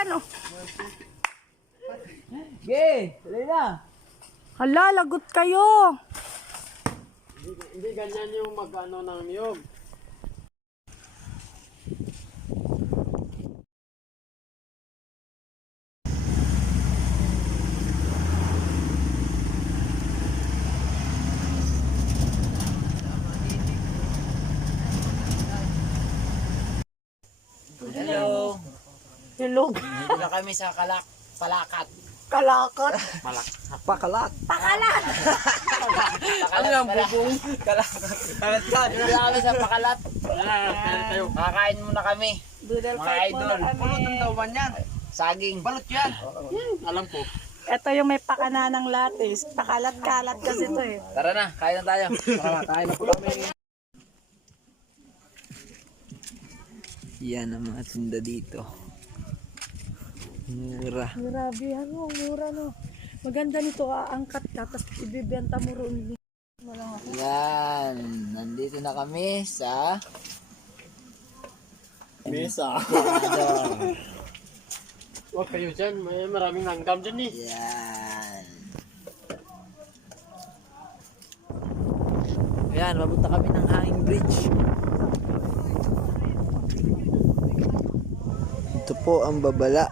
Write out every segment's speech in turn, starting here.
yan oh. Okay, tuloy na. Hala, lagot kayo. Hindi ganyan yung mag-ano ng niyog. Hello. Hilog. Dito na kami sa Palakat. Kalakot. Pakalat. Pakalat. Ano lang, bubong? Pakalat ka. Dito na kami sa Pakalat. Kakain muna kami. Doodle Mga fight idol. muna kami. Pulot ang dawan yan. Saging. Balot yan. Alam ko. Ito yung may pakananang latis. Pakalat-kalat kasi ito eh. Tara na, kain na tayo. Tara, kain na po kami. Yan ang mga tinda dito. Mura. Grabe, ano, mura no. Maganda nito, aangkat ka, tapos ibibenta mo roon. Yan. Nandito na kami sa Mesa. Panador. Huwag kayo dyan. May maraming langgam dyan eh. Yan. Yan, mapunta kami ng Hanging Bridge. Ito po ang babala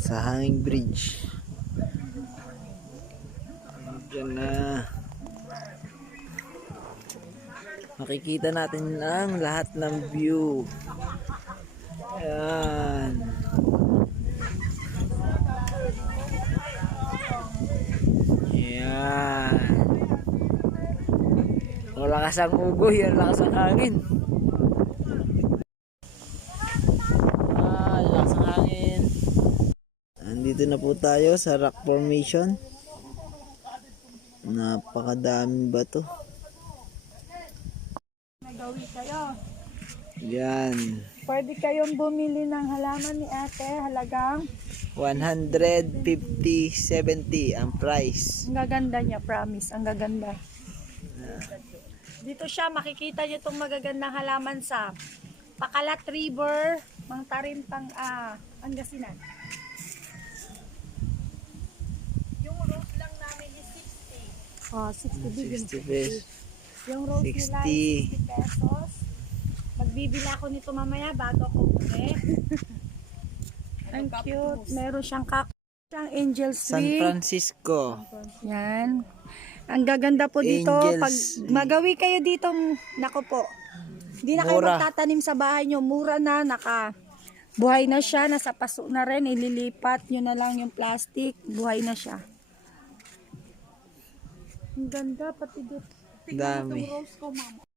sa Hanging Bridge. Diyan na. Makikita natin ang lahat ng view. Yan. Yan. Ang lakas ang ugoy, ang lakas ang hangin. Lakas ang hangin. Andito na po tayo sa rock formation. Napakadaming bato. Nagawi kayo. Yan. Pwede kayong bumili ng halaman ni ate, halagang 150-70 ang price. ang gaganda niya, promise, ang gaganda. Dito siya, makikita niyo itong magagandang halaman sa Pakalat River, Mang Tarintang, Pangasinan. Yung rose lang namin is 60. Oh, 60 bigyan. 60 pesos. Yung rose nila is 60 pesos. Magbibili ako nito mamaya bago ako uwi. Ang cute. Meron siyang siyang angel San tree. Francisco. Yan. Ang gaganda po dito. Angels. Pag magawi kayo dito, nako po. Hindi na kayo Mura. magtatanim sa bahay nyo. Mura na, buhay na siya. Nasa paso na rin. Ililipat nyo na lang yung plastic. Buhay na siya. Ang ganda. Pati dito. Tingnan mo Dami. itong rose ko, mama.